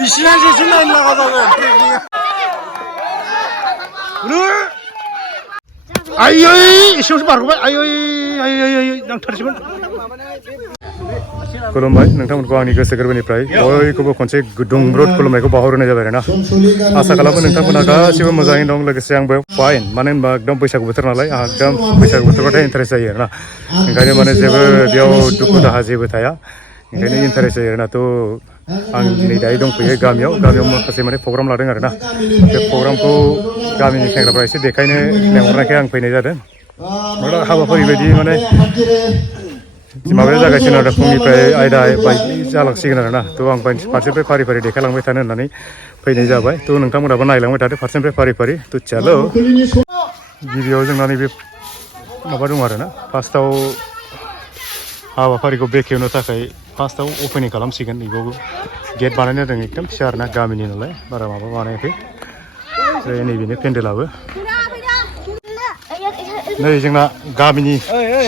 이시간 제일 많이 나가다가 아이어이 시험시 바르고 아이어이 낭터지면 खुलुमबाय नोंथांमोनखौ आंनि गोसो गोरबोनिफ्राय बयखौबो खनसे गुदुंब्रुद खुलुमनायखौ बावहरनाय जाबाय आरोना आसा खालामो नोंथांमोना गासिबो मोजाङैनो दं लोगोसे आंबो फाइन मानो होनबा एकदम बैसागु बोथोर नालाय आंहा एकदम बैसागु बोथोरबाथाय इन्टारेस्ट जायो आरोना ओंखायनो माने जेबो बेयाव दुखु दाहा जेबो थाया ओंखायनो इन्टारेस्ट जायो आरोना थ' आं नै दायो दंफैयो गामियाव माखासे माने प्रग्राम लादों आरोना बे प्रग्रामखौ गामिनि सेंग्राफ्रा एसे देखायनो लेंहरनायखाय आं फैनाय जादों हाबाफारि बायदि माने माबाया जागासिनो आरो फुंनिफ्राय आयदा बायदि जालांसिगोन आरोना थ' आं फारसेनिफ्राय फारि फारि देखायलांबाय थानो होननानै फैनाय जाबाय थ' नोंथांमोनाबो नायलांबाय थादो फारसेनिफ्राय फारि फारि थ' चलो गिबियाव जोंना नैबे माबा दं आरोना फार्स्टआव हाबाफारिखौ बेखेवनो थाखाय फार्स्टआव अपेनिं खालामसिगोन नैबावबो गेट बानायनाय जादों एकदम फिसा आरोना गामिनि नालाय बारा माबा बानायाखै नैबेनो पेन्डेलाबो नै जोंना गामिनि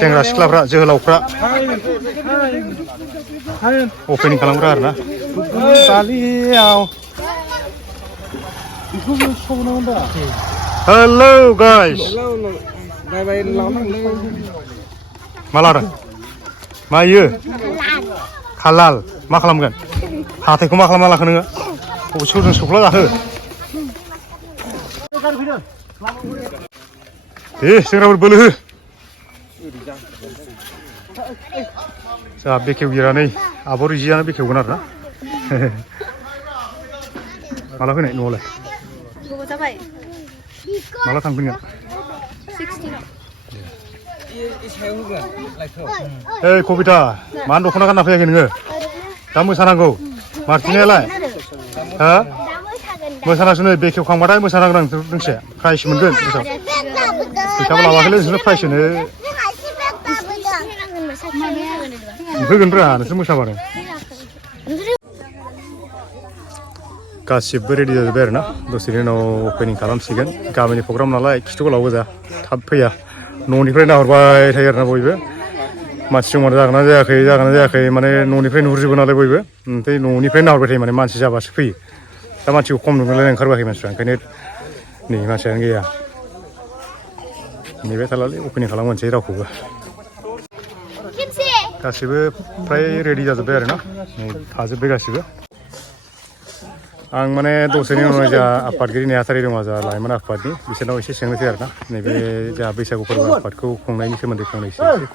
सेंग्रा सिख्लाफ्रा जोहोलावफ्रा अपेनिं खालामग्रा आरोना हेलौ गाइस मा लादों मा इयो खालाल मा खालामगोन हाथायखौ मा खालामना लाखो नोङो सोरजों सौख्ला जाखो सेंग्राफोर बोलो हो जोंहा बेखेवगिरानै आब' रिजियानो बेखेवगोन आरोना माला फैनाय न'आवलाय माला थांफिनगोन ओइ कबिता मानो दख'ना गानना फैयाखै नोङो दा मोसानांगौ मार्टिनालाय हा मोसानासो नै बेखेवखांबाथाय मोसानांगौ दोंसे प्राइज मोनगोन फैसाबो लावाखैलै नोंसोरनो प्राइज होनो होगोनब्रा नोंसोर मोसाबानो गासिबो रेडि जाजोब्बाय आरोना दसेनि उनाव अपेनिं खालामसिगोन गामिनि प्रग्राम नालाय खिथु गोलाव गोजा थाब फैया न'निफ्राय नाहरबाय थायो आरोना बयबो मानसि जमा जागोन ना जायाखै माने न'निफ्राय नुहुरजोबो नालाय बयबो ओमफ्राय न'निफ्राय नाहरबाय थायो माने मानसि जाबासो फैयो दा मानसिखौ खम नुनायलाय ओंखारबोआखै मानसिफ्रा ओंखायनो नै मानसियानो गैया नेबाय थालालै अपेनिं खालामनोसै रावखौबो गासिबो फ्राय रेडि जाजोब्बाय आरोना नै थाजोब्बाय गासिबो आं माने दसेनि उनाव जोंहा आफादगिरि नेहाथारि दङ जोंहा लाइमोन आफादनि बिसोरनाव एसे सोंनोसै आरोना नैबे जोंहा बैसागु फोरबो आफादखौ खुंनायनि सोमोन्दै फंनैसो एसे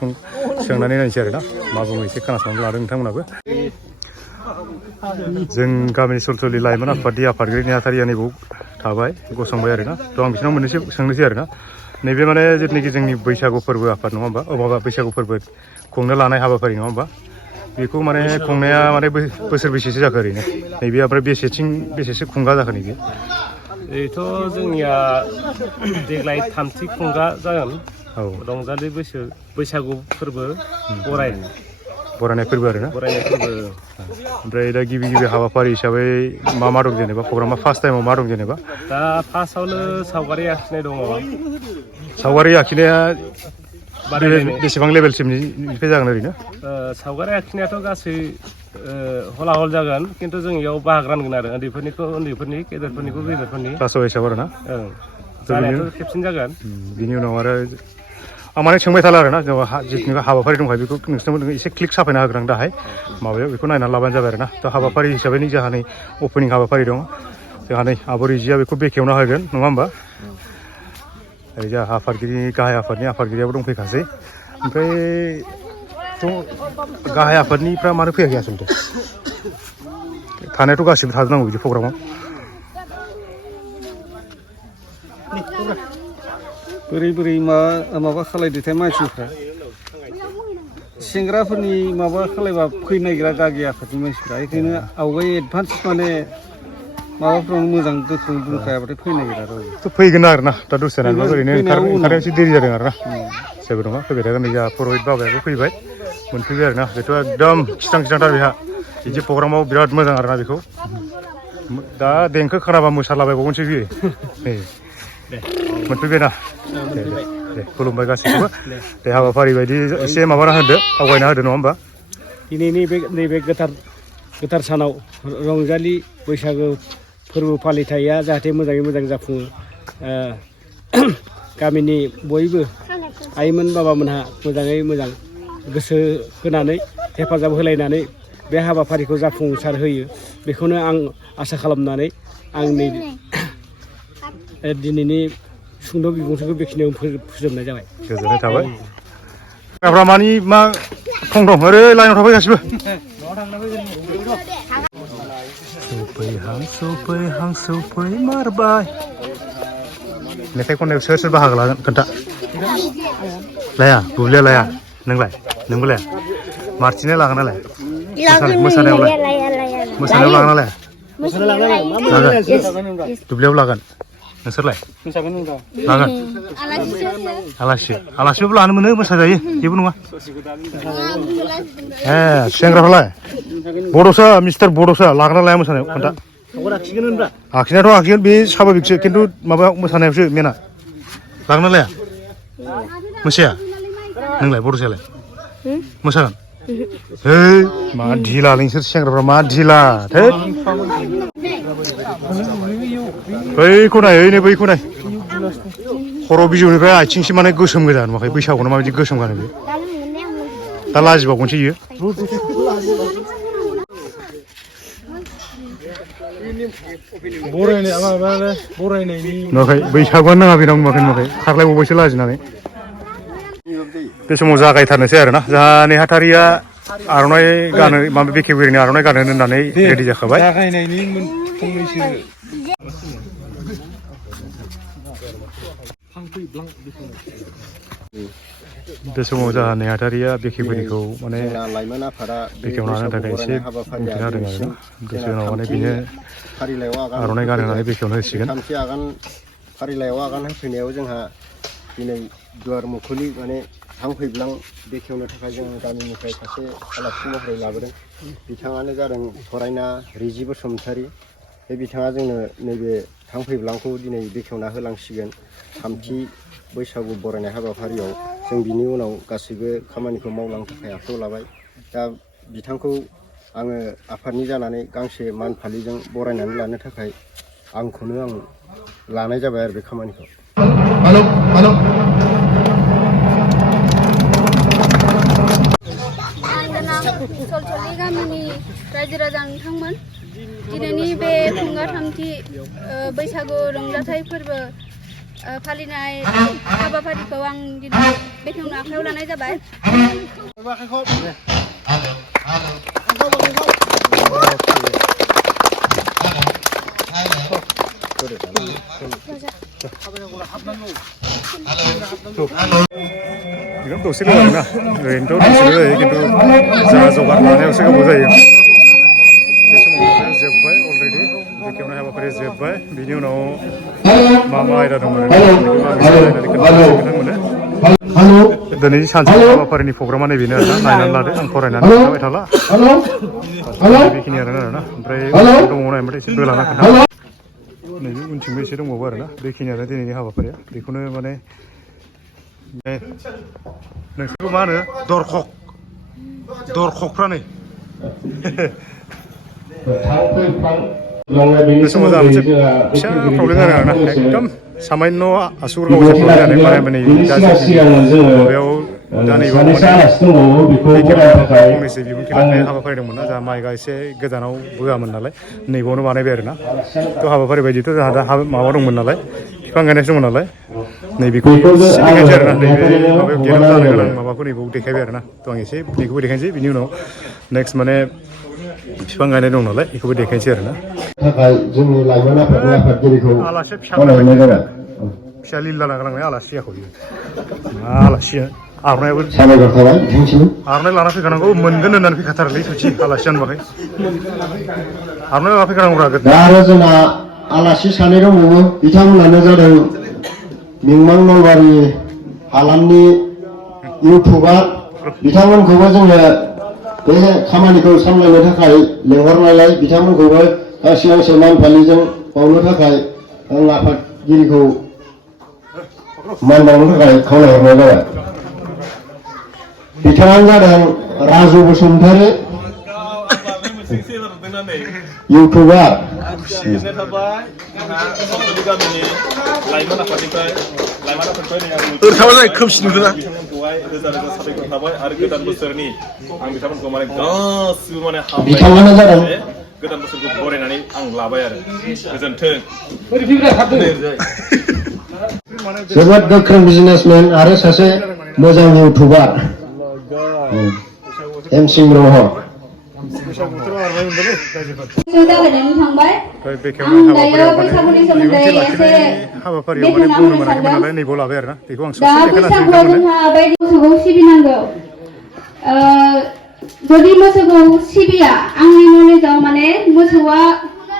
सोंनानै नायनोसै आरोना मा बुङो एसे खोनासंनानै लादों नोंथांमोनाबो जों गामिनि सरथलि लाइमोन आफादनि आफादगिरि नेहाथारिया नैबाव थाबाय गसंबाय आरोना थ' आं बिसोरनाव मोननैसो सोंनोसै आरोना नैबे माने जिथुनाखि जोंनि बैसागु फोरबो आफाद नङा होमबा माबा बैसागु फोरबो खुंनो लानाय हाबाफारि नङा होमबा बेखौ माने खुंनाया माने बोसोर बेसेसो जाखो ओरैनो नैबे ओमफ्राय बेसेसो खुंगा जाखो नैबे बेथ' जोंनिया देग्लाय थामथि खुंगा जागोन औ रंजालि बैसागु फोरबो बरायनाय फोरबो आरोना बरायनाय फोरबो ओमफ्राय दा गिबि हाबाफारि हिसाबै मा दं जेनेबा प्रग्रामा फार्स्ट टाइमाव मा दं जेनेबा दा फार्स्टआवनो सावगारि आखिनाय दङ सावगारि आखिनाया बेसेबां लेभेलसिमनिफ्राय जागोन ओरैनो सावगारि आखिनायाथ' गासै हला हल जागोन खिन्थु जों इयाव बाहागो रानगोन आरो उन्दैफोरनि गेदेरफोरनिखौ गेदेरफोरनि क्लासाव हिसाब आरोना जानायाथ' खेबसेनो जागोन बिनि उनाव आरो आं माने सोंबाय थाला आरोना जिथुनिखि हाबाफारि दंखायो बेखौ नोंसोरनो एसे क्लिक साफायना होग्रां दाहाय माबायाव बेखौ नायनानै लाबानो जाबाय आरोना थ' हाबाफारि हिसाबै जोंहा नै अपेनिं हाबाफारि दं जोंहा नै आब' रिजिया बेखौ बेखेवना होगोन नङा होमबा ओरै जोंहा आफादगिरि गाहाय आफादनि आफादगिरियाबो दंफैखासै ओमफ्राय थ' गाहाय आफादनिफ्रा मानो फैयाखै आसलथे थानायाथ' गासिबो थाजोबनांगौ बिदि प्रग्रामाव बोरै माबा खालायदोंथाय मानसिफ्रा सेंग्राफोरनि माबा खालायबा फैनो नागिरा गागि आफादनि मानसिफ्रा बेखायनो आवगाय एडभान्स माने माबाफ्रावनो मोजां गोख्रों बुंखायाबाथाय फैनो नागिरा थ' फैगोन आरोना दा दसे नायबा ओरैनो ओंखारनाया एसे देरि जादों आरोना जेबो नङा फैबाय थागोन नै जोंहा पुर'हित बाबायाबो फैबाय मोनफैबाय आरोना बेथ' एकदम खिथांथार बेहा बिदि प्रग्रामाव बिराद मोजां आरोना बेखौ दा देंखो खोनाबा मोसालाबायबावनोसै बियो नै मोनफैबाय ना दे खुलुमबाय गासैखौबो दे हाबाफारि बायदि एसे माबाना होदो आवगायना होदो नङा होमबा दिनैनि नैबे गोथार सानाव रंजालि बैसागो फोरबो फालिथाया जाहाथे मोजाङै मोजां जाफुङो गामिनि बयबो आइमोन बाबामोनहा मोजाङै मोजां गोसो होनानै हेफाजाब होलायनानै बे हाबाफारिखौ जाफुंसार होयो बेखौनो आं आसा खालामनानै आंनि दिनैनि सुंद' बिबुंथिखौ बेखिनियाव फोजोबनाय जाबाय गोजोननाय थाबाय मानि मा थं दं ओरै लाइनाव थाबाय गासिबो सौफैहां मेथाइ खननायाव सोर सोर बाहागो लागोन खोन्था लाया बुब्लिया लाया नोंलाय नोंबो लाया मार्टिना लागोन नालाय मोसानायावलाय लागोन नालाय दुब्लियाव लागोन नोंसोरलाय लागोन आलासिबो लानो मोनो मोसाजायो जेबो नङा ए सेंग्राफ्रालाय बड'सा मिस्टार बड'सा लागोन ना लाया मोसानायाव खोन्था आखिनायाथ' आखिगोन बे स्वाभाबिकसो खिन्थु माबायाव मोसानायावसो मेना लागोन ना लाया मोसाया नोंलाय बड'सायालाय मोसागोन है मा ढिला नोंसोर सेंग्राफ्रा मा ढिला बैखौ नाय ओइनै बैखौ नाय खर' बिजौनिफ्राय आथिंसिम माने गोसोम गोजा नुवाखै बैसागुआवनो माबायदि गोसोम गानो बे दा लाजिबावगोनसो इयो नुवाखै बैसागुआनो नाङा बेनाव नुवाखै खारलायबावबायसो लाजिनानै बे समाव जागायथारनोसै आरोना जोंहा नेहाथारिया आर'नाइ गानो माबा बेखेवगिरिनि आर'नाइ गानो होननानै रेडि जाखाबाय जागायनायनि फंनैसो बे समाव जोंहा नेहाथारिया बेखेवगिरिखौ माने बेखेवना होनो थाखाय एसे बुंथिना होदों आरोना दसे उनाव माने बेनो आर'नाइ गान होनानै बेखेवना होसिगोन फारिलाइयाव आगान होफैनायाव जोंहा दिनै दुवार मुखुलि माने थांफैब्लां बेखेवनो थाखाय जों गामिनिफ्राय सासे आलासि महरै लाबोदों बिथाङानो जादों फरायना रिजि बसुमतारी बे बिथाङा जोंनो नैबे थांफैब्लांखौ दिनै बेखेवना होलांसिगोन थामथि बैसागु बरायनाय हाबाफारियाव जों बिनि उनाव गासैबो खामानिखौ मावलांनो थाखाय आखायाव लाबाय दा बिथांखौ आङो आफादनि जानानै गांसे मान फालिजों बरायनानै लानो थाखाय आंखौनो आं लानाय जाबाय आरो बे खामानिखौ सलसलि गामिनि रायजो राजा नोंथांमोन दिनैनि बे खुंगा थामथि बैसागु रंजाथाइ फोरबो फालिनाय हाबाफारिखौ आं दिनै बेखेवनो आखायाव लानाय जाबाय दसेल' आरोना ओरैनोथ' दसेल' जायो खिन्थु जोंहा जगार लानायावसो गोबाव जायो बे समाव जोब्बाय अलरेडि बेखेवनाय हाबाफारिया जोब्बाय बिनि उनाव मा आयदा दं आरो दिनैनि सानसेनि हाबाफारिनि प्रग्रामा नैबेनो आरोना नायनानै लादो आं फरायनानै खोन्थाबाय थाला बेखिनि आरोना ओमफ्राय दङ नायबाथाय एसे बोलाना खोन्था नैबे उनथिंबो एसे दंबावो आरोना बेखिनियानो दिनैनि हाबाफारिया बेखौनो माने नोंसोरखौ मा होनो दरखकफ्रा नै बे समाव जोंहा मोनसे फिसा प्रब्लेम जादों आरोना एकदम सामान्य आसुगुर गावजों प्रब्लेम जादों माने बेयाव दा नैबाव फंनैसो बिबुंथि लाखिनाय हाबाफारि दंमोन ना जोंहा माइकआ एसे गोजानाव बोआमोन नालाय नैबावनो बानायबाय आरोना थ' हाबाफारि बायदिथ' जोंहा दा माबा दंमोन नालाय बिफां गायनायसो दंमोन नालाय नैबेखौ एसे देखायनोसै आरोना नैबे माबायाव गेटआव जानो गोनां माबाखौ नैबाव देखायबाय आरोना थ' आं एसे नैखौबो देखायनोसै बिनि उनाव नेक्स्ट माने बिफां गायनाय दं नालाय बेखौबो देखायनोसै आरोना थाखाय जोंनि लाइमोन आफादनि आफादगिरिखौ आलासिया खावलायहरनाय जाबाय फिसा लिल्ला नागालांनाय आलासि जाखौ बियो मा आलासिया आर'नाइयाबो साबायखर थाबाय नोंथांसिम आर'नाइ लाना फैखानांगौ मोनगोन होननानै फैखाथारलै सथि आलासिया नुवाखै आर'नाइ लाना फैखानांगौ रागोन दा आरो जोंना आलासि सानै दंबावो बिथांमोनानो जादों मिंमां नलबारि हालामनि इउटुबार बिथांमोनखौबो जोङो बे खामानिखौ सामलायनो थाखाय लेंहरनायलाय बिथांमोनखौबो गांसे मान फालिजों बावनो थाखाय आं आफादगिरिखौ मान बावनो थाखाय खावलायहरनाय जाबाय बिथाङानो जादों राजु बसुमतारी इउटुबार खोमसि नुदोंना रोजा रोजा साबायखर थाबाय आरो गोदान बोसोरनि आं बिथांमोनखौ माने गासिबो माने बिथाङानो जादों गोदान बोसोरखौ बरायनानै आं लाबाय आरो गोजोन्थों जोबोद गोख्रों बिजनेसमेन आरो सासे मोजां इउटुबार एमसि ग्रह जागायनानै थांबाय आं दायो बैसागुनि सोमोन्दै एसे हाबाफारियाव माने बुंनो मोनाखैमोन नालाय नैबाव लाबाय आरोना बेखौ आं दा बैसागुआव जोंहा बायदि मोसौखौ सिबिनांगौ जुदि मोसौखौ सिबिया आंनि नलेजाव माने मोसौआ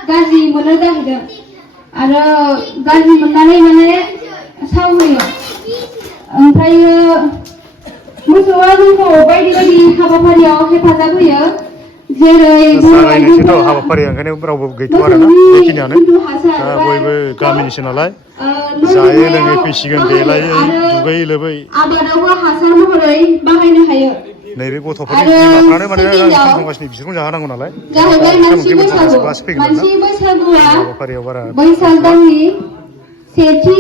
गाज्रि मोनो जाहैदों आरो गाज्रि मोननानै माने सावहोयो ओमफ्रायो मोसौआ जोंखौ बायदि बायदि हाबाफारियाव हेफाजाब होयो जेरै जागायनोसैथ' हाबाफारिया ओंखायनो रावबो गैथ'आ आरोना बेखिनियानो दा बयबो गामिनिसो नालाय जायै लोङै फैसिगोन देलायै दुगैयै लोबै आबादावबो हासार महरै बाहायनो हायो नैबे गथ'फोरनि बिमाफ्रानो माने ओंखाम संगासिनो बिसोरखौनो जाहोनांगौ नालाय जाहैबाय मानसि बैसागु मानसि बैसागुआ हाबाफारियाव बारा बैसाग दाननि सेथि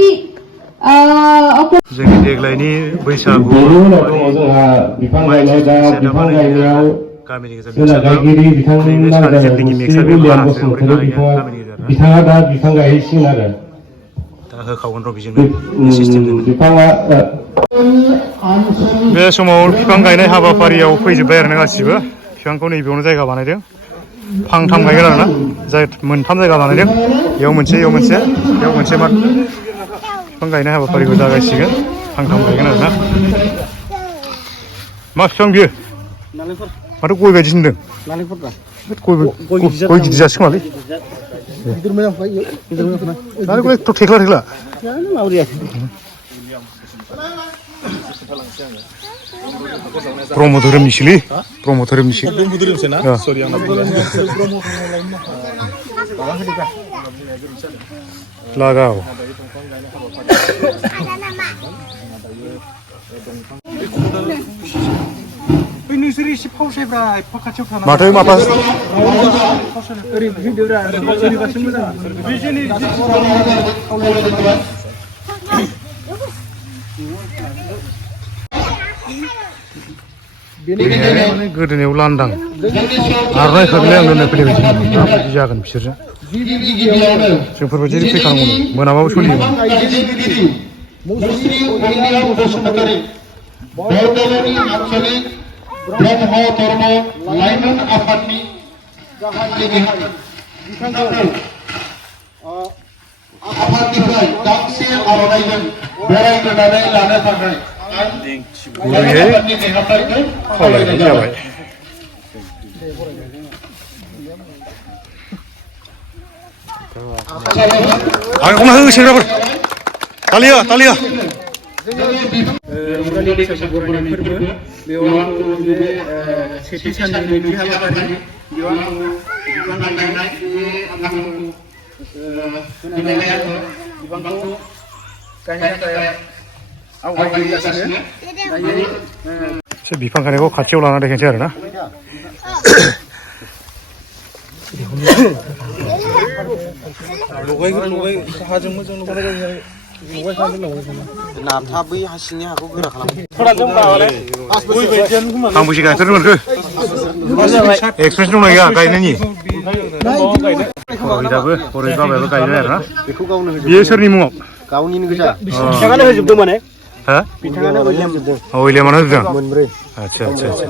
जोंनि देग्लायनि बैसागु बिफां गायनाय दा बिफां गायनायाव गामिनि गेजेर गायगिरि बिथांमोना विलियाम बसुमतारी बिथाङा दा बिफां गायहैसिगोन आरो दा होखावगोन र' बेजोंनो सिस्टेमजों बिफाङा बे समाव बिफां गायनाय हाबाफारियाव फैजोब्बाय आरो ना गासिबो बिफांखौ नैबेयावनो जायगा बानायदों फांथाम गायगोन आरो ना जाय मोनथाम जायगा बानायदों बेयाव मोनसे बेयाव मोनसे बेयाव मोनसे बिफां गायनाय हाबाफारिखौ जागायसिगोन फांथाम गायगोन आरो ना मा बिफां बियो माथो गय बायदिसो नुदों गय गिदिर जासिगोनलै आरो गय एथ' थेख्ला थेख्ला ब्रह्म धोरोमनिसोलै ब्रह्म धोरोमनिसो लागाव नोंसोर एसे फावसायब्रा एफा खाथियाव थाना माथो माबा ओरै भिडिअ'रा सोलिगासिनो मोजां माने गोदोनायाव लांदां आरनाइ खागोनलै आं दोननाय फैनाय बायदि माबायदि जागोन बिसोरजों जोंफोरबायदि फैखानांगौ मोनाबाबो सोलियोमोन ब्रह्म धर्म लाइमोन आफादनि आफादनिफ्राय गांसे आर'नाइजों बरायग्रोनानै लानो थाखाय खावलायनाय जाबाय आंखौनो हो सेंग्राफोर तालिया तालिया रंजालि बैसागु बरायनाय फोरबो बेयाव आंखौ बे सेथि साननि नैथि हाबाफारि बेयाव आंखौ बिफां गायनाय आंखौ होनायलाय आङो बिफांखौ गायनो थाखाय आवगायगासिनो दायो बिफां गायनायखौ खाथियाव लाना देखायनोसै आरो ना लगाय हाजों मोजां नाथा बै हासिंनि हाखौ गोरा खालाम आं बैसे गायफेरनो मोनखो एक्सपिरियेन्स दंना गैया गायनायनि दाबो हरै बाबायाबो गायबाय आरो ना बियो सोरनि मुङाव गावनिनो गोजा बिथाङानो होजोबदों माने हा बिथाङानो होजोबदों विलियामानो होजोबदों मोनब्रै आदसा आदसा आदसा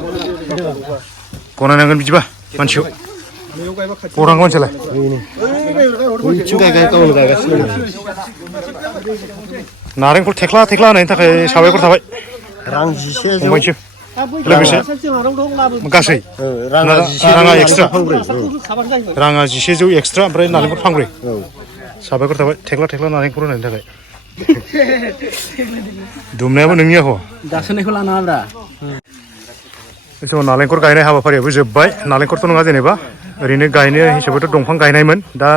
गनायनांगोन बिदिबा मानसिखौ गौरां ओनसोलाय गावनो गायगासिनो नारेंखल थेख्ला थेख्ला होनायनि थाखाय साबायखर थाबाय रां 10 फंबायसो लोगोसे गासै राङा एक्सट्रा राङा 1100 एक्सट्रा ओमफ्राय नारेंखल फांब्रै साबायखर थाबाय थेख्ला थेख्ला नारेंखल होनायनि थाखाय दुमनायाबो नोंनि आख' दासोनायखौ लानाङाब्रा नालेंखर गायनाय हाबाफारियाबो जोब्बाय नालेंखरथ' नङा जेनेबा ओरैनो गायनो हिसाबैथ' दंफां गायनायमोन दा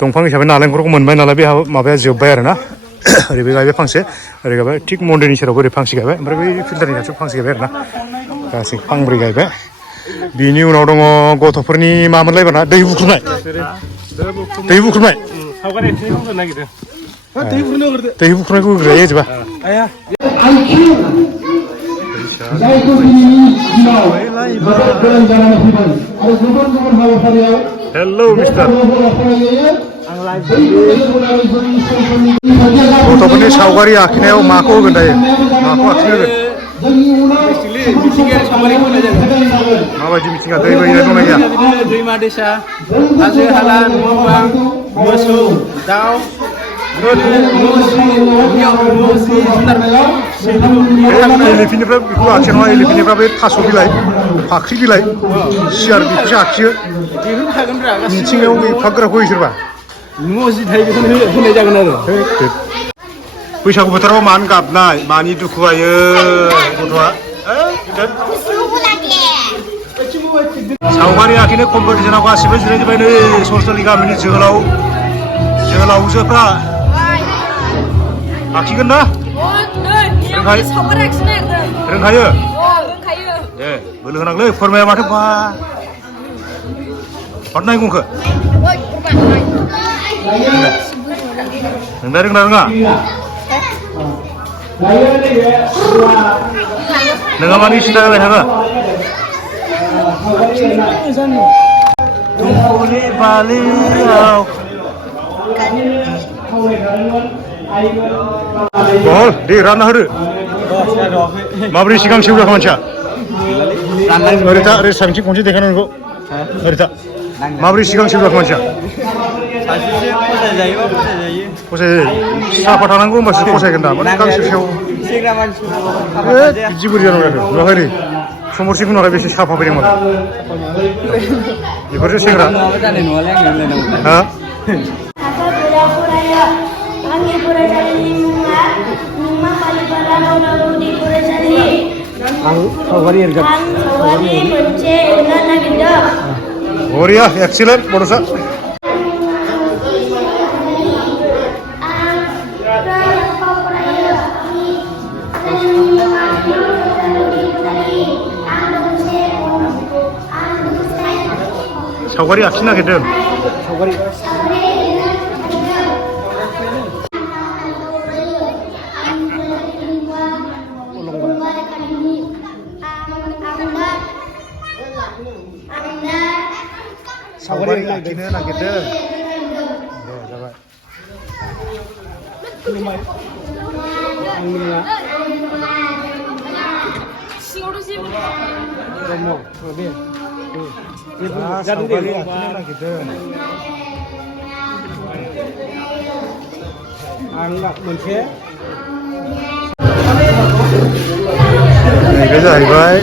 दंफां हिसाबै नालेंखरखौ मोनबाय नालाय बे माबाया जोब्बाय आरो ना ओरैबो गायबाय फांसे ओरै गायबाय थिग मन्दिरनि सेरावबो ओरै फांसे गायबाय ओमफ्राय बै फिल्टारनि खाथियाव फांसे गायबाय आरो ना गासै फांब्रै गायबाय बिनि उनाव दङ गथ'फोरनि मा मोनलायबाना दै बुख्रुबनाय सावगारि एसे होनो नागिरदों दै बुख्रुबनायखौ होग्रायो जोबा जायखौ दिनैनि दिनाव जोबोद गोनां जानानै फैदों आरो गुबुन गुबुन हाबाफारियाव हेलौ मिस्टार गथ'फोरनि गथ'फोरनि सावगारि आखिनायाव माखौ होगोन दायो माखौ आखिनो होगोन माबायदि मिथिंगा दै बोहैनाय दंना गैया दैमा दैसा हाजो हाला न' बां मोसौ दाउ एलिफिनिफ्राय बेखौ आखिया नङा एलिफिनिफ्राय बे थास' बिलाइ फाख्रि बिलाइ सियार बेखौसो आखियो मिथिंगायाव एफाग्राब होयो सोरबा मस्जिद बेखौनो होनाय जागोन आरो बैसागु बोथोराव मानो गाबनाय मानि दुखु आयो गथ'आ सावगारि आखिनाय कम्पिटिसनाव गासिबो जिरायजोब्बाय नै सरसलि गामिनि जोहोलावजोफ्रा आखिगोन ना रोंखायो दे बोलो होनांलै फोरमाया माथो बा हरनाय गंखौ नोंलाय रोंना रोङा नोंहा मानि सिन्था जाबाय थाङो दुखुनि बालियाव बहल दे रानना होदो माब्रै सिगां सेव जाखो मानसिया ओरैथा ओरै साबसिन खनसे देखायनांगौ ओरैथा माब्रै सिगां सेव जाखो मानसिया फसायजायो साफा थानांगौ होमबासो फसायगोन दा माने गांसे सेव बिदि बोरै जानांगौ जाखो नुवाखै नै समरसिखौ नुवाखै बेसे साफा फैदों माथो बेफोरसो सेंग्रा हा आंनि फरायसालिनि मुङा मुंमा बालिपारा नौनागुदि फरायसालि आं सावगारि एरगोन आं सावगारि मोनसे एरनो नागिरदों बरिया एक्सिलेन्ट बड'सा सावगारि आखिनो नागिरदों सावगारि सावगारि आखिनो नागिरदों दे जाबाय आंनिया सावगारि आखिनो नागिरदों आं मोनसे नैबे जाहैबाय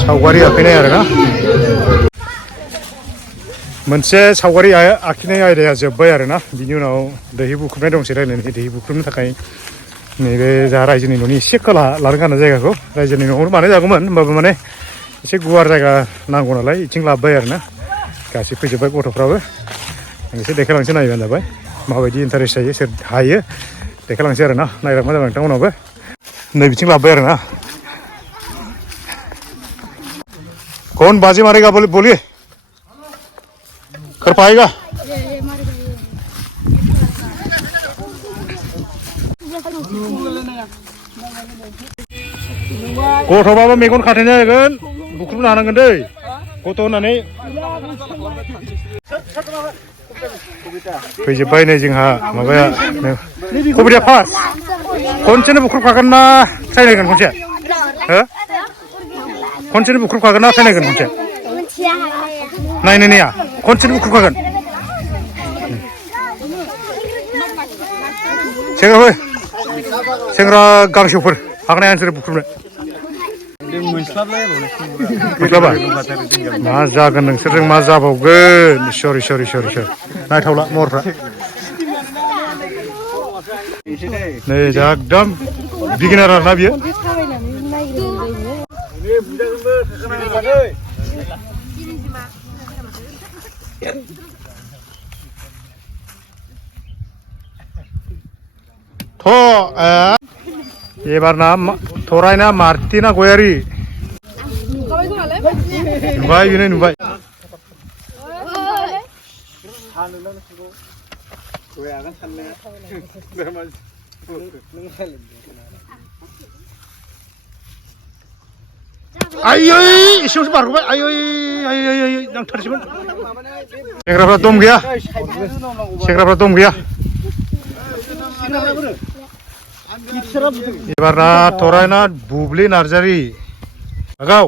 सावगारि आखिनाय आरोना मोनसे सावगारि आखिनाय आयदाया जोब्बाय आरोना बिनि उनाव दैहि बुख्रुबनाय दंसै रायलायनाय दैहि बुख्रुबनो थाखाय नैबे जा रायजोनि न'नि एसे खोला लादों गारनाय जायगाखौ रायजोनि न'आवनो बानाय जागौमोन होमबाबो माने एसे गुवार जायगा नांगौ नालाय बिथिं लाबोबाय आरोना गासै फैजोब्बाय गथ'फ्राबो एसे देखायलांसै नायबानो जाबाय माबायदि इन्टारेस्ट जायो सोर हायो देखायलांसै आरोना नायग्रा मा जाबाय नोंथांमोनावबो नै बिथिं लाबोबाय आरोना कौन बाजी मारेगा बोलिए कर पाएगा गथ'बाबो मेगन खाथेना जागोन बुख्रुबनो हानांगोन दै गथ' होननानै फैजोब्बाय नै जोंहा माबाया कबिता फार्स्ट खनसेनो बुख्रुबखागोन ना ट्रायनायगोन खनसे हो खनसेनो बुख्रुबखागोन ना ट्रायनायगोन खनसे नायनो नेया खनसेनो बुख्रुबखागोन सेंग्रा गांसोफोर हागनाय आनसोर बुख्रुबनो मोनस्लाबा मा जागोन नोंसोरजों मा जाबावगोन सरि नायथावला महरफ्रा नै जा एकदम बिगिनार आरोना बियो एबारना थरायना मार्टिना गयारि नुबाय बेनो नुबाय आयै एसेयावसो बारग'बाय आयै नांथारसिमोन सेंग्राफ्रा दम गैया एबारना थरायना बुब्लि नार्जारि गाव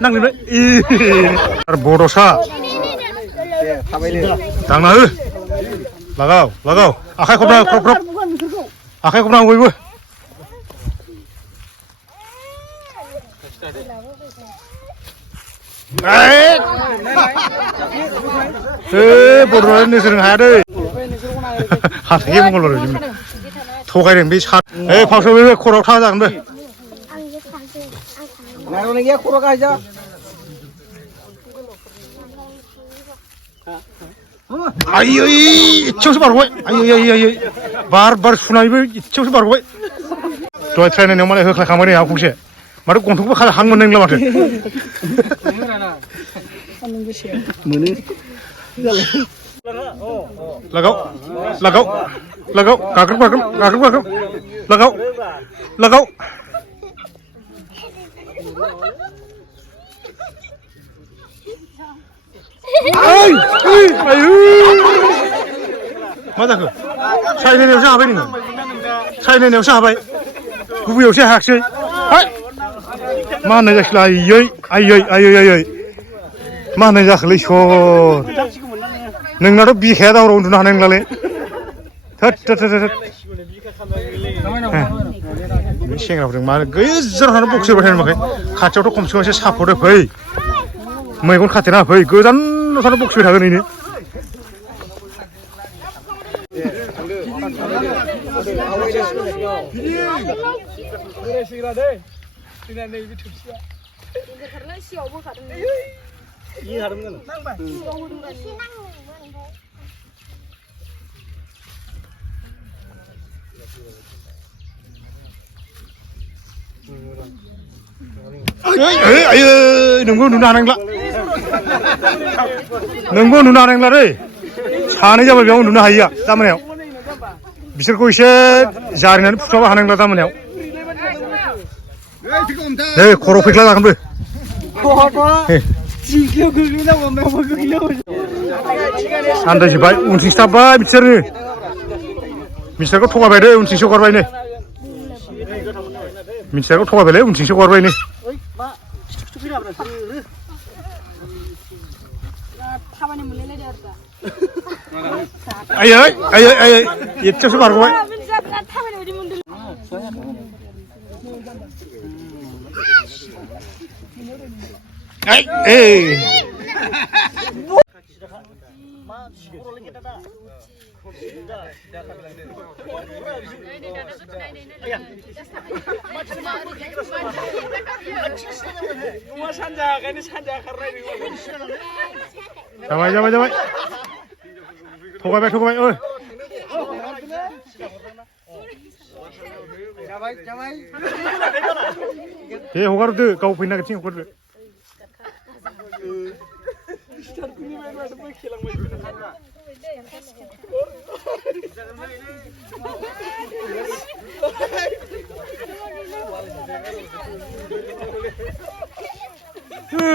नांलिबाय आरो बड'सा दांना हो लागाव आखाइ खबना ख्रब आखाइ खबना बयबो बड'आ नोजोर होनो हाया दै हाथाय मंगल थगायदों बे सा फांसन बे खर'आव थाङा जागोन बे आयै इसेयावसो बारग'बाय आयै बार सुनायबो इसेयावसो बारग'बाय दहाय ट्रायनायाव मालाय होख्लायखांबाय नै आं फंसे माथो गन्थंबो हां मोननाय नंला माथो लगाव गाग्रोब मा जाखो सायनायावसो हाबाय नोङो सायनायावसो हाबाय गुबैयावसो हायाखिसै मा होननाय जाखोलै आयै मा होननाय जाखोलै सर नोंनाथ' बिखाया दावराव उन्दुनो हानाय नंलालै थोद बे सेंग्राफोरजों मा गोजानाव थानानै बक्सिबाय थानो मोनाखै खाथियावथ' खमसे खम एसे सापर्ट होफै मैगन खाथेना होफै गोजानाव थानानै बक्सिबाय थागोन ओरैनो नोंबो नुनो हानाय नंला दै सानै जाबाय बेयाव उन्दुनो हायिया दा मोनायाव बिसोरखौ एसे जारिनानै फुथाबा हानाय नंला दा मोनायाव खर' फैख्ला जागोनबो आन्दायजोब्बाय उनथिंसो थाबबाय मिस्टारखौ थगायबाय दे उनथिंसो हगारबाय नै मिस्टारखौ थगायबायलै उनथिंसो हगारबाय नै आयै एसेयावसो बारग'बाय जाबाय थगायबाय ओइ दे हगारदो गाव फैनो नागिरथिं हगारदो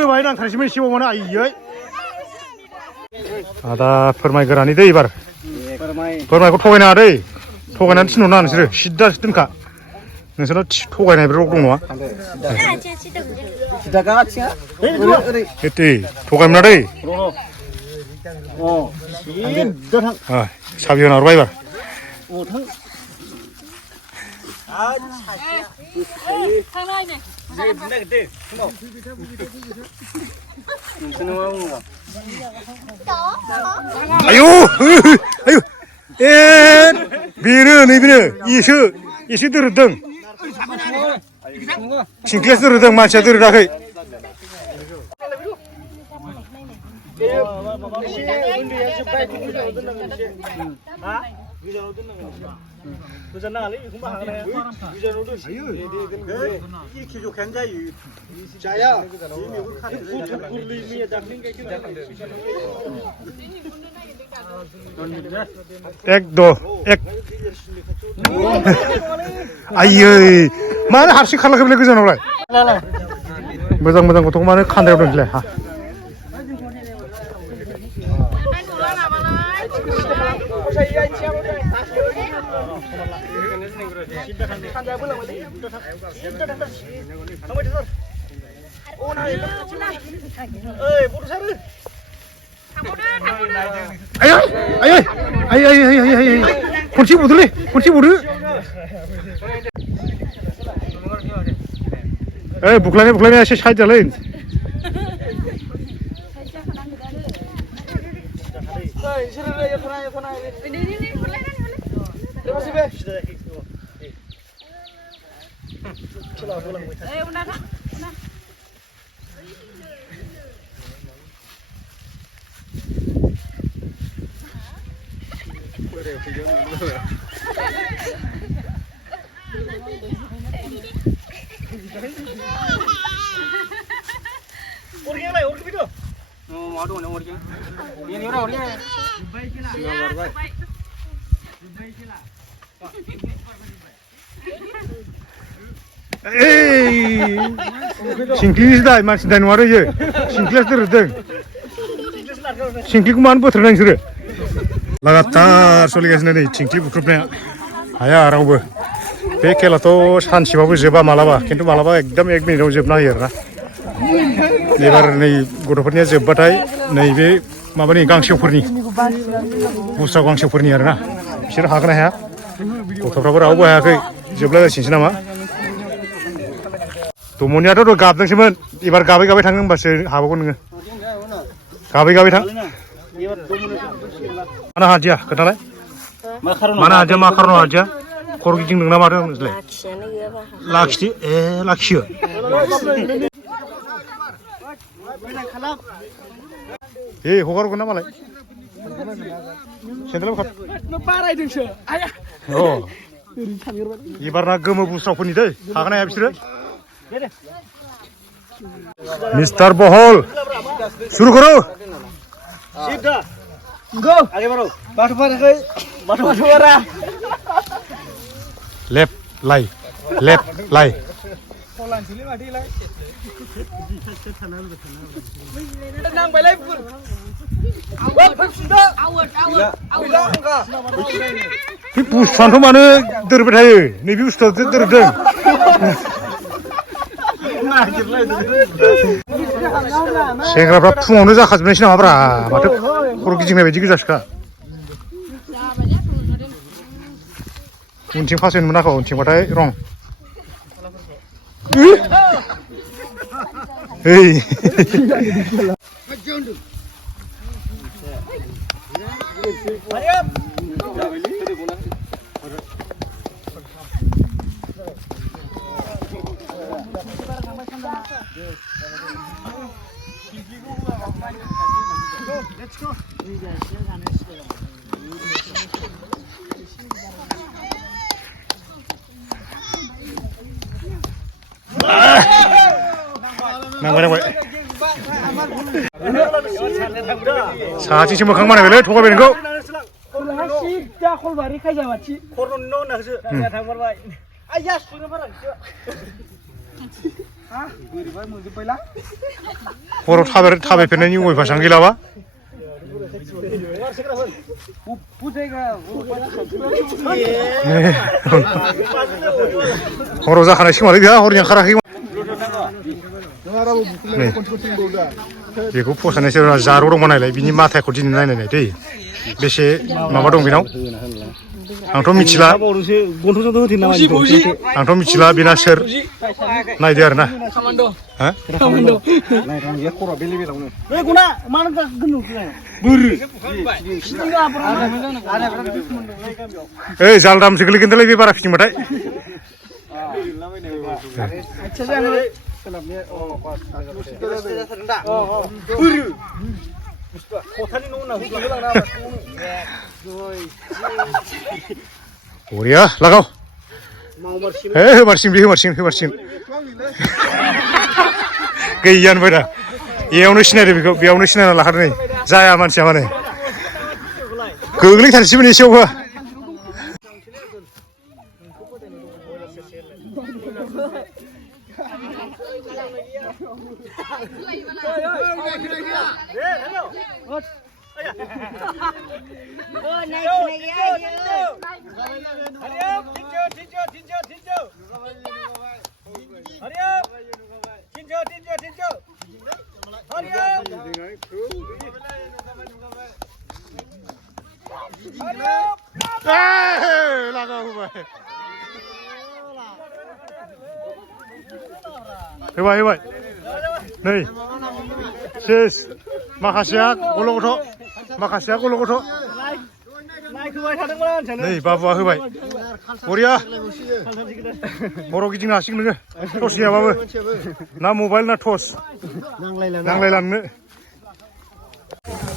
बाहाय नांथारसैमोन एसेबाव माने आयै आदा फोरमायगोरानि दै एबार फोरमायखौ थगायनाङा दै थगायनानै थिनहरनाङा नोंसोरो सिद्दासो दोनखा नोंसोरनाव थगायनाय बिराद दं नङा थगायमोना दै साबि होना हरबाय एबार आयु बेनो नैबेनो एसे दोरोदों थिंख्लियासो दोरोदों मानसिया दोरोदाखै गोजान नाङालै बेखौ हाग्राया गोजानाव दोनसै एखे जखायानो जायो जाया गोरलै मैया दाख्लै एक द एक आयै मानो हारसिं खारलाखैबालाय गोजानावलाय मोजां गथ'खौ मानो खान्दायाव दोनसैलाय हा आयै खनसे बुदोलै खनसे बुदो बुख्लायनाया एसे साइड जालै सिंख्लिनिसो दा मानसि दाय नङा इयो सिंख्लियासो दोरोदों सिंख्लिखौ मानो बोथ्रोदों नोंसोरो लागातार सोलिगासिनो नै थिंख्लि बुख्रुबनाया हाया रावबो बे खेलाथ' सानसेबाबो जोबा मालाबा खिन्थु मालाबा एकदम 1 मिनिटाव जोबना होयो आरोना एबार नै गथ'फोरनिया जोबबाथाय नैबे माबानि गांसेवफोरनि बुस्रा गांसेवफोरनि आरोना बिसोर हागोन ना हाया गथ'फ्राबो रावबो हायाखै जोबलायलायसिनोसै नामा दमनियाथ' गाबदोंसोमोन एबार गाबै थाङो होमबासो हाबावगोन नोङो गाबै थां मानो हादिया खोन्थालाय मानो हादिया मा खारनाव हादिया खर' गिदिंदों ना मादों नोंसोरलाय लाखियो हगार हरगोन ना मालाय सेन्देलाव बारायदोंसो एबारना गोमो बुस्रावफोरनि दै हागोन हाया बिसोरो मिस्टार बहल शुरू करो सीधा गो आगे बढ़ो बाटो बारा लेफ्ट लाई नांबायलाय बे बुस्थुआनोथ' मानो दोरबाय थायो नैबे बुस्थुआ दोरदों सेंग्राफ्रा फुङावनो जाखाजोबनायसै नामाब्रा माथो खर' गिदिंनाय बायदि गोजासोखा उनथिं फासयनो मोनाखौ उनथिंबाथाय रं नांबाय सासेसो मोखां बानायबायलै थगायबाय नोंखौ सिदा खलबारि खायजाबाथि खर'नि न' होनाखैसो थांबारबाय आइया सुनो बाराखैसो बोरैबा मोनजोब्बायला खर' थाबायफेरनायनि अयभासानो गैलाबा हराव जाखानाय सिमालै गैया हरनि ओंखाराखै नै बेखौ फसायनाय सोरबा जारौ दङ नायलाय बिनि माथाखौ दिनै नायनाय दै बेसे माबा दं बेनाव आंथ' मिथिला आंथ' मिथिला बेना सोर नायदो आरो ना ओइ जालदामसो गोलैगोनदालै बे बारा फिथिंबाथाय बरिया लागाव होमारसिन गैया होनबाय दा एयावनो सिनायदो बेखौ बेयावनो सिनायना लाखादों नै जाया मानसिया माने गोग्लैथारसैमोन एसेयावबो होबाय नै सेस माखासेया गल' गथ' नै बाबुआ होबाय बरिया बर' गिदिंनो हासिगोन नोङो टर्च गैयाबाबो ना मबाइल ना टर्च नांलायलांनो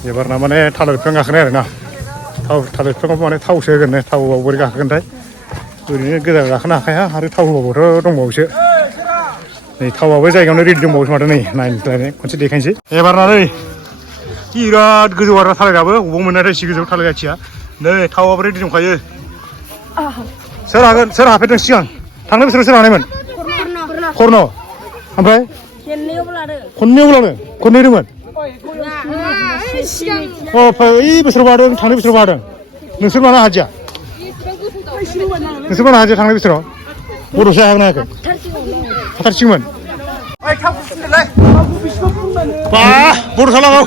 एबारना माने थालिर बिफां गाखोनाय आरोना थालिर बिफाङाव माने थावसो होगोन थावआव बोरै गाखोगोनथाय ओरैनो गोजा गाखोनो हाखाया आरो थाव होबाबोथ' दंबावोसो नै थावआबो जायगायावनो रेडि दंबावोसो माथो नै नायनो खनसे देखायनोसै एबारना नै बिराद गोजौ आरो थालिराबो बबाव मोननायथाय एसे गोजौ थालिर आथिया नै थावआबो रेडि दंखायो सोर हाफेरदों सिगां थांनाय बोसोराव सोर हानायमोन खर्न ओमफ्राय खननैयाव लादों खननै रोंमोन बै बोसोराव हादों थांनाय बोसोराव हादों नोंसोर मानो हाजिया थांनाय बोसोराव बड'सा हागोन हायाखै हाथारसिगौमोन बा बड'सा लागाव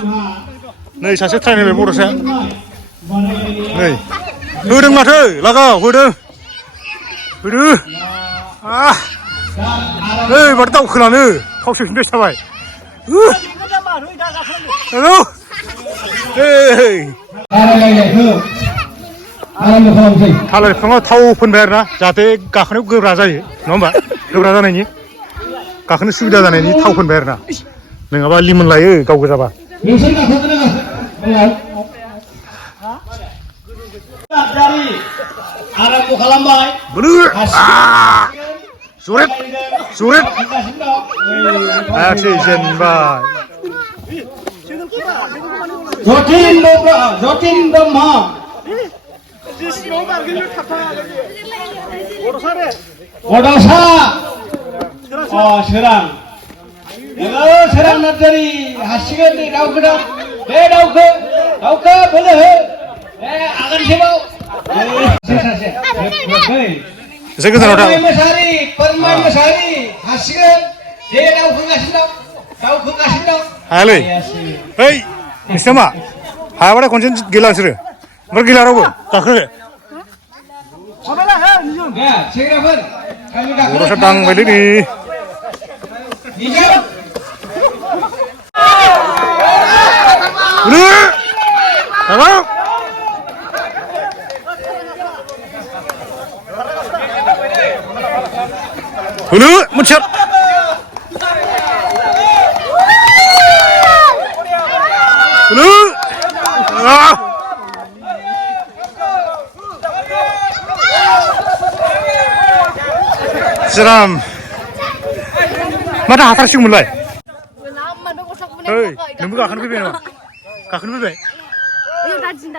नै सासे ट्राइनेल बड'साया नै होदों माथो लागाव होदो नै माथो दावखोलानो थाव सोफिनबायसो थाबाय थालिर बिफाङाव थाव फोनबाय आरोना जाहाथे गाखोनायाव गोब्रा जायो नङा होमबा गोब्रा जानायनि गाखोनो सुबिदा जानायनि थाव फोनबाय आरोना नङाबा लिमोन लायो गाव गोजाबा आराम्भ खालामबाय जरेद आखि जेनबाय जतिन ब्रह्म बड'सा सोरां सोरां नार्जारि हासिगोन दे दाउखो बे दाउखो बोलो हो आगानसेबाव एसे गोजानाव थां फोरमाय मोसाहारि हासिगोन दे दाउखोगासिनो दं हायालै ओइ नोंसोर मा हायाबाथाय खनसे गैला नोंसोरो ओमफ्राय गैला रावबो गाखोनो बड'सा दांबायलै नै होनो मोनसे होनो Seram. Mana hatar sih mulai? Hei, nemu gak akan bebe nama? Gak akan bebe? Ayo dajin.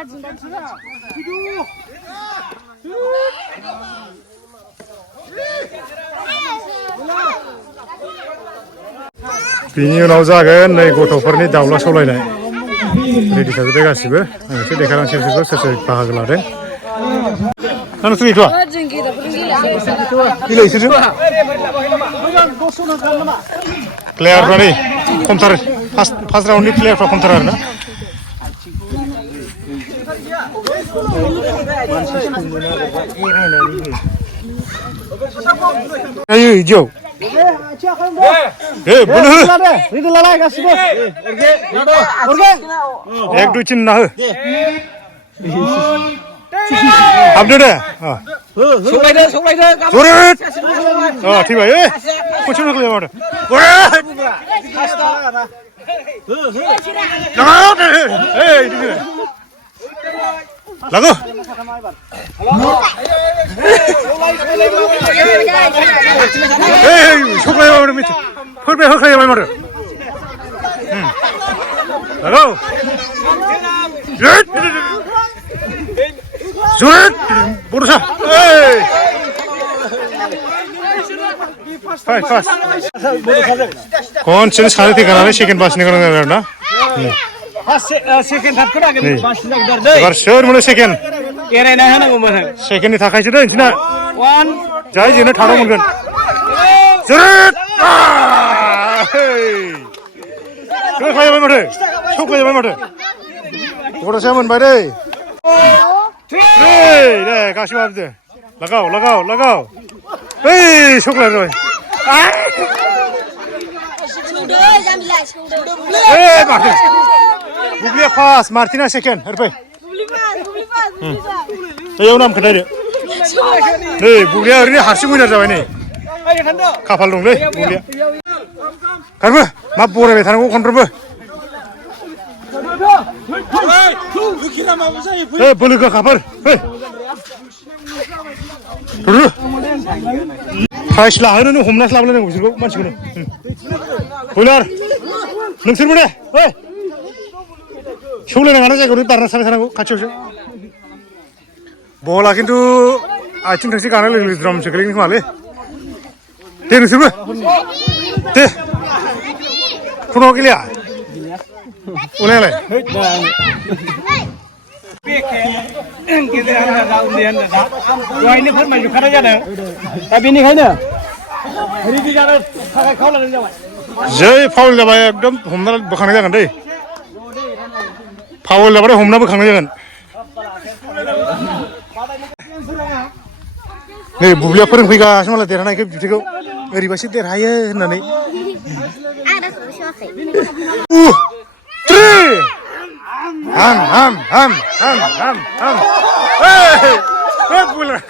Bini unaw jagoन नै गथ'फोरनि दाउला सौलायनाय रेडि जाजोब्बाय गासिबो आं एसे देखायलांसै बिसोरखौ सोर सोर बाहागो लादों ना नोंसोर गैथ'आ गेले इसोरजों प्लेयारफ्रा नै खमथार फार्स्ट राउन्डनि प्लेयारफ्रा खमथार आरोना आयो इदियाव बोलो हो रिदु लालाय गासिबो एक दुइ तिन ना हो हाबदो दे सौलायदो जुरेद थैबाय खनसे होखलाया माथो लागो सौलाया माथो मिथि फोरबाय होखलाया माथो लागो जुरेद बरसा खनसेनो सानै थैखानानै सेकेन्ड बासिनो गोनां जादों आरोना सेकेन्ड थार्डखौ नागिर बासिनो नागिरदों एबार सोर मोनो सेकेन्ड एरायना होनांगौमोन सेकेन्डनि थाखायसो दै नोंसिना 1 जाय जेनो थानाव मोनगोन जुरेद होख्लायबाय माथो सौख्लायबाय माथो बरसाया मोनबाय दै दे गासिबो हाबदो लागाव सौख्लाय जाबाय माथो बुब्लिया फार्स्ट मार्टिना सेकेन्ड ओरै बैयाव नाम खोन्थादो नै बुब्लिया ओरैनो हारसिं उइनार जाबाय नै खाफाल दंलै बुब्लिया गारबो मा बरायबाय थानांगौ खनफ्रोमबो बोलो गोखाफोर प्राइस लाहोनो हमनासो लाबोलायनांगौ बिसोरखौ मानसिखौनो बयलार नोंसोरबो दे सौलायनाङा जायगायावनो बारना थाबाय थानांगौ खाथियावसो बला खिन्थु आथिं थांसे गानाय लोगो लोगो द्रामसो गोलैगोन खोमालै दे नोंसोरबो दे फुनाव गेलेया उलायालाय दहायनो फोरमायजोबखानाय जादों दा बेनिखायनो रेडि जानो थाखाय खावलायनाय जाबाय जै फाउल जाबाय एकदम हमना बोखांनाय जागोन दै फाउल जाबाथाय हमना बोखांनाय जागोन नै बुब्लिया फोरोंफैगासिनो मालाय देरहानायखौ बिबथैखौ ओरैबासो देरहायो होननानै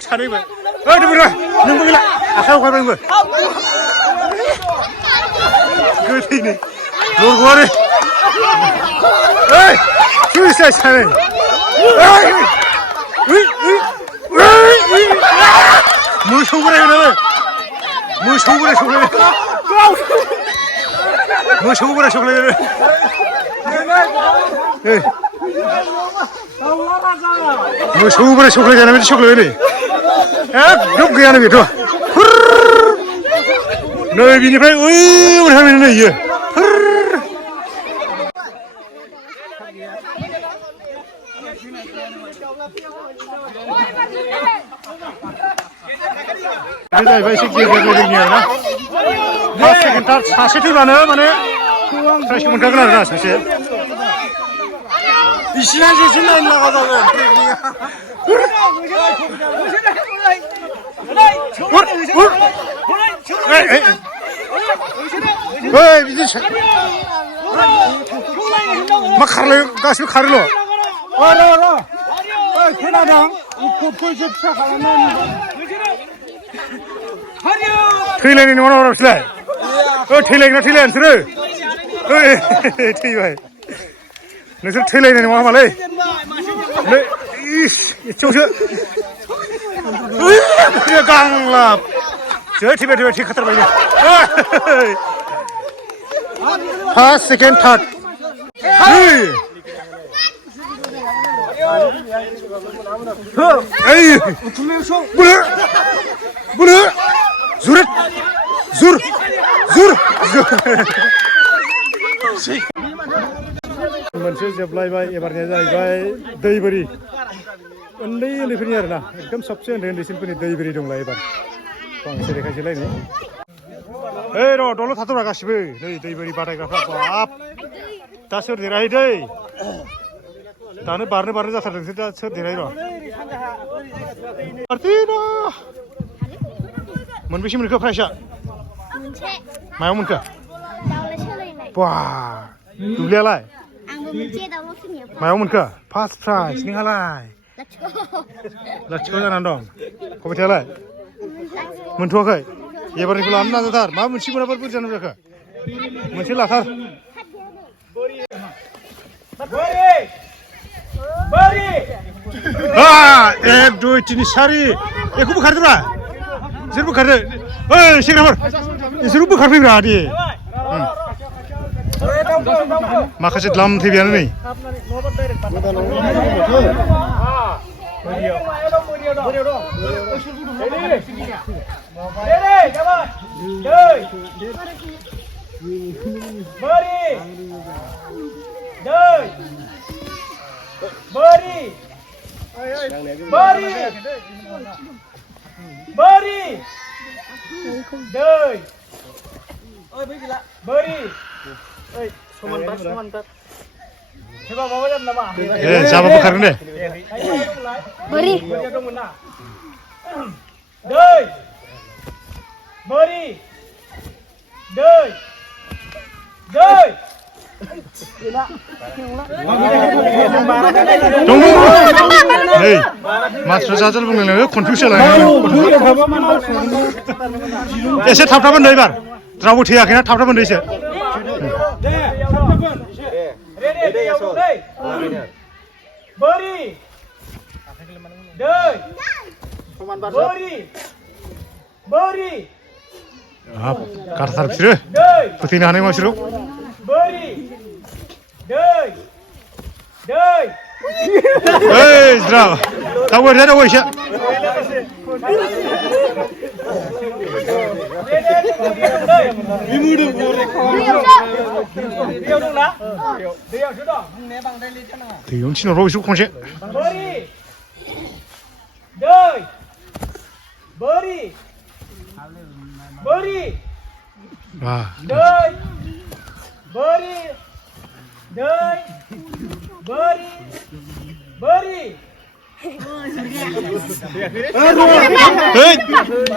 सानैबो नोंबो गैला आखायाव खारबायबो गोथैनो लरग'आनो सुइसाइड सानै मोसौ बोराय होनाबो मोसौ बोराय सौलायनो मोसौ बोराय सौलाय जानाय बायदि सौलायबाय नै एकदम गैयानो बेथ' नै बिनिफ्राय मोनहाबाय नै इयो बे जाहैबाय एसे गेजेरनि आरोना फार्स्ट सेकेन्ड थार्ड सासे थैबानो माने प्राइजखौ मोनखागोन आरोना सासे बिसिना जेसे नायनो लागा जागोन बिदि मा खारलाय गासिबो खारोल' खोनादों इखौबो फिसा खालामनानै थैलायनाय नङा नामा बिसोरलाय थैलायगोन ना थैलाया नोंसोरो थैबाय नोंसोर थैलायनाय नङा मालै एसेयावसो गांलाब जै थैबाय थै खाथारबाय फार्स्ट सेकेन्ड थार्ड बोलो जुर मोनसे जोबलायबाय एबारनिया जाहैबाय दैबोरि उन्दैफोरनि आरोना एकदम सबसे उन्दैसिनफोरनि दैबोरि दंलाय एबार गांसे देखायसैलाय नै ओइ र' दल' थाथ'रा गासिबो नै दै बोरि बादायग्राफ्रा बाब दा सोर देरहायो दै दानो बारनो जाथारदोंसो दा सोर देरहायो र' मार्टिना मोनबेसे मोनखो प्राइसआ मोनसे मायाव मोनखो दाउला सोलायनाय बा दुब्लियालाय आंबो मोनसे दाउला फैनायाव मायाव मोनखो फार्स्ट प्राइज नोंहालाय लाथिख' लाथिख' जानानै दं कमिटियालाय मोनथ'वाखै एबारनिखौ लानो नाजाथार मा मोनसे मोनाबा बोरै जानो जाखो मोनसे लाथार एक दुइ तिनि सारि एखौ बोखारदोब्रा इसोर बोखारदो ओइ सेंग्राफोर इसोरबो बोखारफैब्रा दे माखासे द्लाम थैबायानो नै जाबा बोखारगोन दे बोरि नै मास्टार जाजाल बुंलायलाङो कनफिउस जालाङो एसे थाब थाब होनदो एबार रावबो थैयाखैना थाब थाब होनदो एसे गारथार बिसोरो फोथैनो हानाय नङा बिसोरखौ ओइ ज्राव दावबाय एसे दैयावनो थिनहरबाव बिसोरखौ खनसे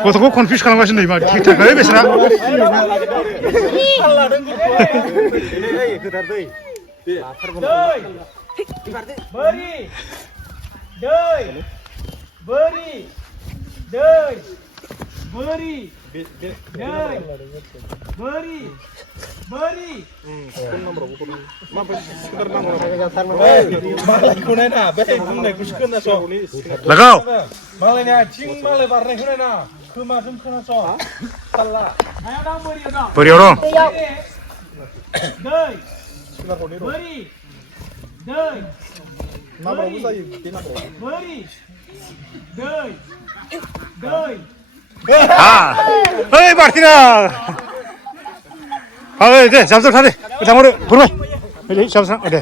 गथ'खौ कनफिउस खालामगासिनो नै मा थिक थाक बेसोरा लगाव बोरियाव दं ओइ मार्टिना दे जाब था दे थांहरो बुरबाय जाब दे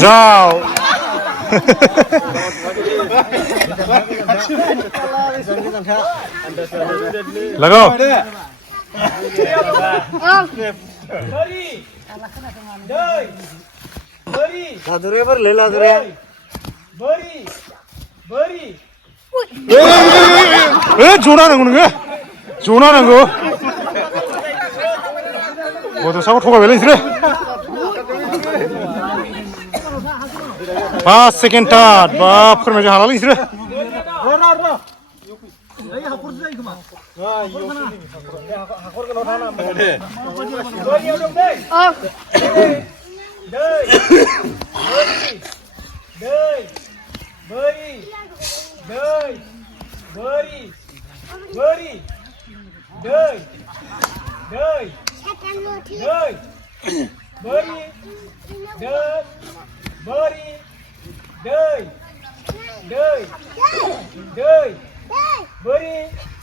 जाव लगाओ जना नांगौ नोङो जना नांगौ गथ'साखौ थगायबायलै नोंसोरो फार्स्ट सेकेन्ड थार्ड बा फोरमायनो हालालै नोंसोरो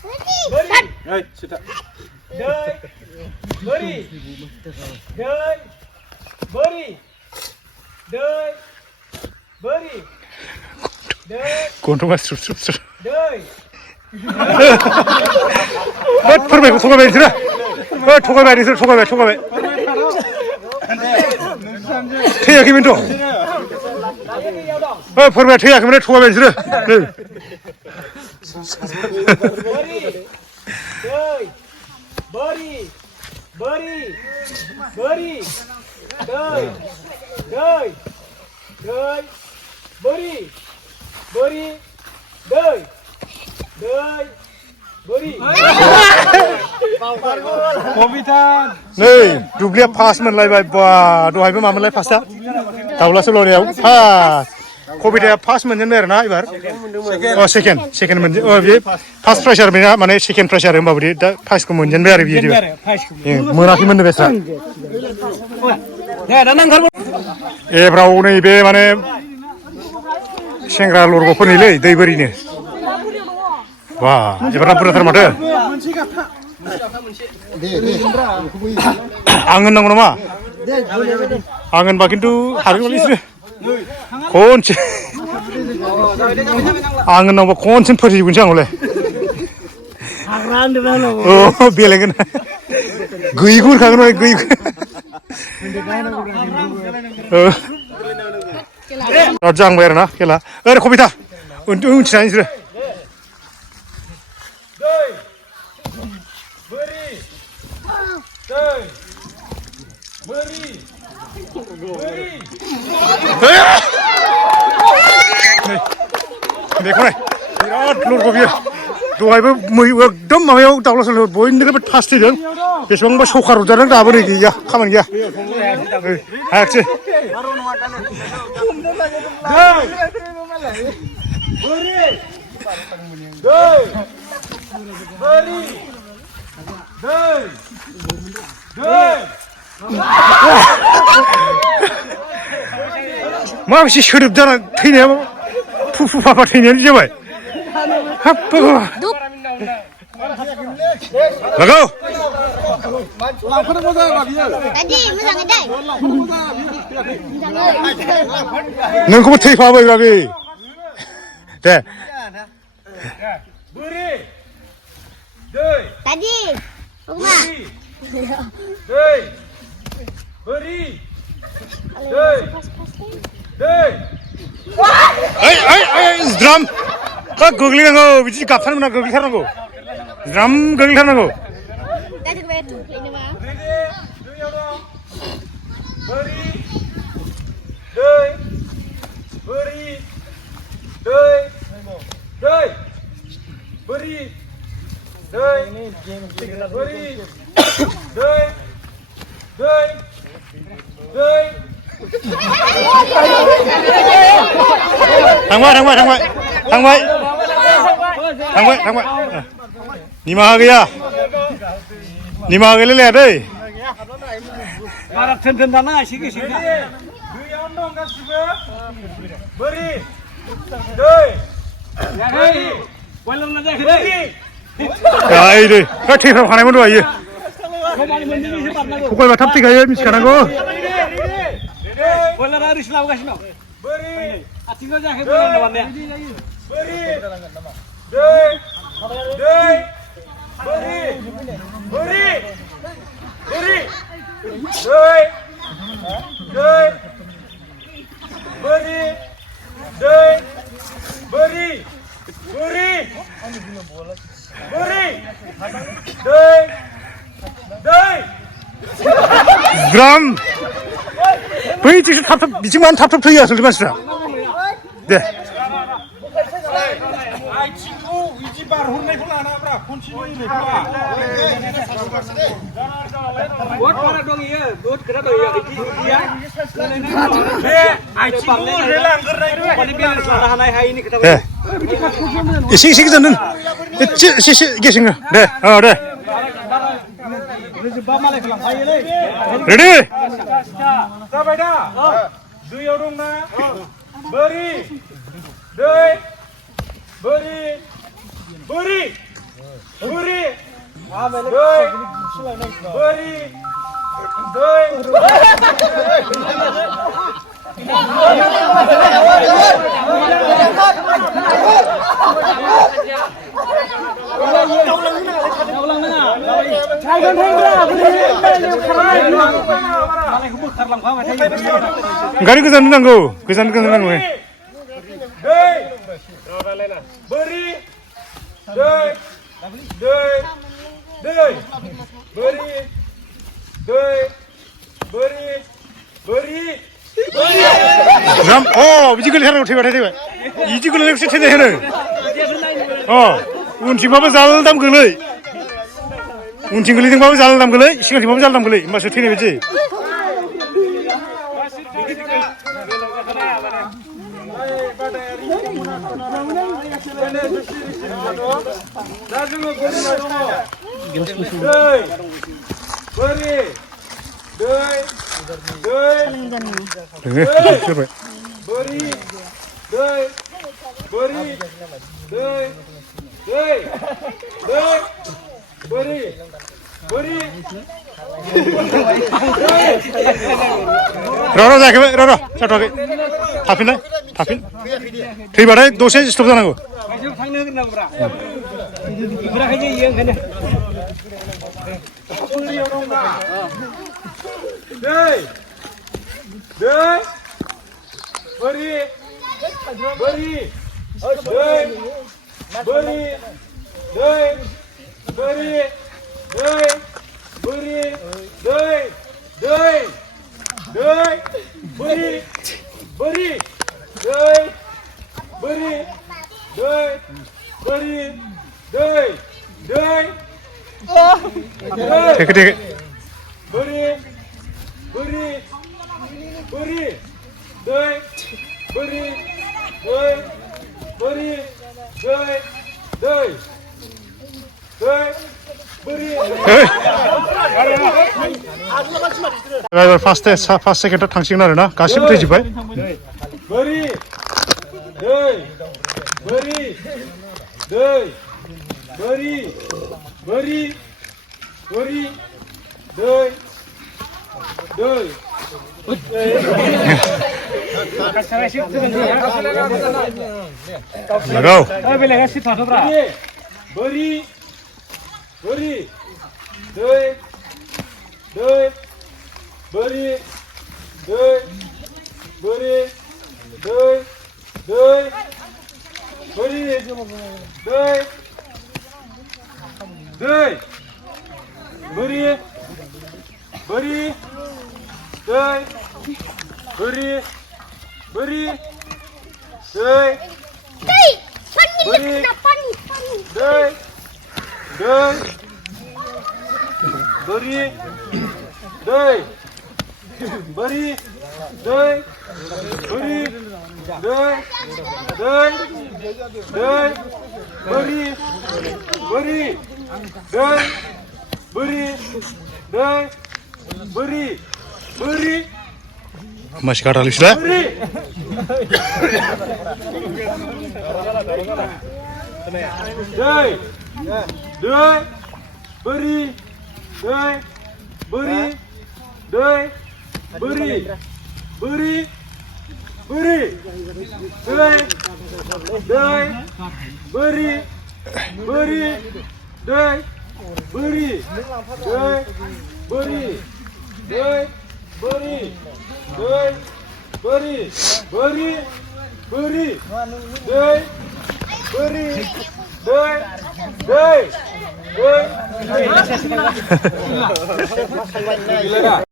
Hey, sit up. Đời Bari đời Bari đời Bari đời गन्थङा स्रुप स्रुप स्रुप đời होद फोरमायखौ थगायबाय नोंसोरो होद थगायबाय नोंसोर थगायबाय थैयाखैमोनथ' फोरमाया थैयाखैमोन थगायबाय नोंसोरो Bari đời Bari đời đời đời Bari đời đời Bari नै दुब्लिया फास मोनलायबाय बा दहायबो मामोनलाय फासआ दाउला सौलायनायाव फास कबिताया फास मोनजेनबाय आरोना एबार सेकेन्ड मोनजेन बे फार्स्ट प्राइज आरो बेना माने सेकेन्ड प्राइज आरो होमबाबो दा फार्स्टखौ मोनजेनबाय आरो बियो मोनाखैमोन बेस्रा एब्राव नैबे माने सेंग्रा लरग'फोरनिलै दै बोरिनो वा एबारना बुरजाथार माथो आं होननांगौ नामा आं होनबा खिन्थु हागोन बिसोरो खनसे आं होननांगौबा खनसेनो फोजोबगोनसै आंलाय औ बेलेगोन गैयिखौ होनखागोन माने गैयिखौ बिराद जांबाय आरोना खेला ओरै कबिता उनथिनानै बिसोरो बेखौ नाय बिराद लरग' बियो दहायबो एकदम माबायाव दाउला सौलायाव बयनिख्रुइबो फार्स्ट थैदों बेसेबांबा सौखा रुजादों दाबो नै गैया खामानि गैया हायाखिसै माखासे सोदोब जाना थैनाया फुफु फाफा थैनायानो जाबाय हाब लागाव नोंखौबो थैफाबाय बाबि दे Tadi, Uma. द्राम गोग्लैनांगौ बिदि गाबथारनो मोना गोग्लैथारनांगौ द्राम गोग्लैथारनांगौ Tadi betul, ini mah. थांबाय निमाहा गैया गैलायलाया दै बारा थोन दाना एसे गोसो दैयावनो दं गासिबो बोरि दै बयलारना जायाखै गाय दै थैफ्राव खानायमोन दहायो थगायबा थाब थैखायो मिथिखानांगौ बयलारा रिस लाबोगासिनो दं बोरि आथिङाव जायाखै बयलारना बारनाया बोरि दै बोरि बोरि बोरि बोरि बोरि बोरि द्राम बैथिंसो थाब बिथिं मानो थाब थैयो आसलथे मानसिफ्रा दे आथिंखौ बिदि बारहरनायखौ लानाब्रा खनसेनो होनायखौ बहुत फाराग दं इयो बहुत खोथा दं इया बे आथिंखौ होलांगोरनाय माने बेलेन्स लानो हानाय हायिनि खोथा दे एसे गोजान दोन एसे गेसेङो दे दे रेडि जाबाय दा दैयाव दंना बोरि दै बोरि बोरि बोरी दै बोरी दै गारि गोजान नांगौ गोजान नांगौ दै बोरि दै दै दै बोरि दै बोरि बोरि राम अ बिदि गोलैथारनांगौ थैबाथाय थैबाय बिदि गोलैनायखौसो थैनाय होनो अ उनथिंबाबो जालदाम गोलै उनथिं गोलैदोंबाबो जालदाम गोलै सिगांथिंबाबो जालदाम गोलै होमबासो थैनाय बायदि दा जोङो बोरियाव दङ दै बोरि दै दै सोरबाय बोरि दै बोरि दै दै दै बोरि बोरि र' जायाखै र' जाथ'वाखै थाफिनलाय थाफिन थैबाथाय दसे स्टप जानांगौ थांनो होनांगौब्रा बेफोराखायनो इयो ओंखायनो बोरियाव दंब्रा दै दै बोरि बोरि दै बोरि दै बोरि दै बोरि दै दै दै बोरि बोरि दै बोरि दै बोरि दै दै थेखे थेखे बोरि बोरि बोरि दै बोरि दै बोरि दै दै दै बोरि एबार फार्स्ट सेकेन्डआव थांसिगोन आरो ना गासिबो थैजोब्बाय बोरि दै बोरि दै बोरि बोरि बोरि दै दै लगाव बोरि बोरि दै दै बोरि दै बोरि दै दै बोरि दै दै बोरि बोरि दै बोरि बोरि दै बोरि दै दै बोरि दै बोरि दै बोरि दै दै दै बोरि बोरि दै बोरि दै बोरि बोरि masih kata Lisla बोरि दै दै बोरि दै बोरि दै बोरि बोरि बोरि दै दै बोरि बोरि दै बोरि दै बोरि दै बोरि दै बोरि बोरि बोरि दै बोरि दै दै दै